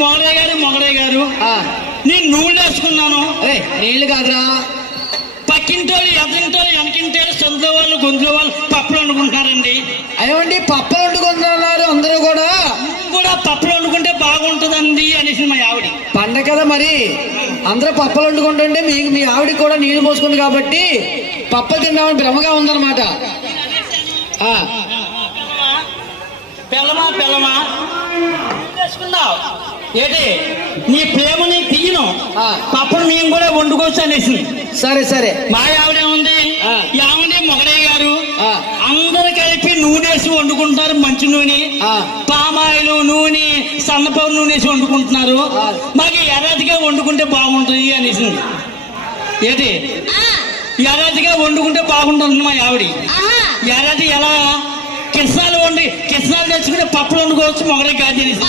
మొగడయ్య గారు మొగడయ్య గారు. నేను నూనె వేసుకున్నాను నీళ్ళు కాదురా. పక్కింటోళ్ళు ఎదింటోళ్ళు వెనకింటోళ్ళు సొంత వాళ్ళు గొంతుల వాళ్ళు పప్పులు వండుకుంటారండి ఏమండి పప్పలు వండుకుంటున్నారు అందరూ కూడా. కూడా పప్పులు వండుకుంటే బాగుంటుందండి అనేసి మా ఆవిడ. పండగ కదా మరి. అందరూ పప్పలు వండుకుంటుంటే మీకు మీ ఆవిడకి కూడా నీళ్ళు పోసుకుంది కాబట్టి పప్పలు తిందామని భ్రమగా ఉందన్నమాట. పిల్లమా పిల్లమా వేసుకున్నావు ఏంటి నీ ప్రేమని తీయను. పప్పులు మేము కూడా వండుకోవచ్చు అనేసి. సరే సరే. మా ఆవిడ ఉంది. ఆవిడ మొగడయ్య గారు. అందరు కలిపి నూనె వేసి వండుకుంటారు మంచి నూనె. ఆ. పామాయిలు నూనె సన్నపప్పు నూనె వేసి వండుకుంటున్నారు. మాకు ఎర్రదిగా వండుకుంటే బాగుంటుంది అనేసి. ఏంటి ఎర్రదిగా వండుకుంటే బాగుంటుంది మా ఆవిడ. ఎర్రది ఎలా? కిసాలు వండి కిసాలు తెచ్చుకుంటే పప్పులు వండుకోవచ్చు మొగడయ్య కాదు అనేసి.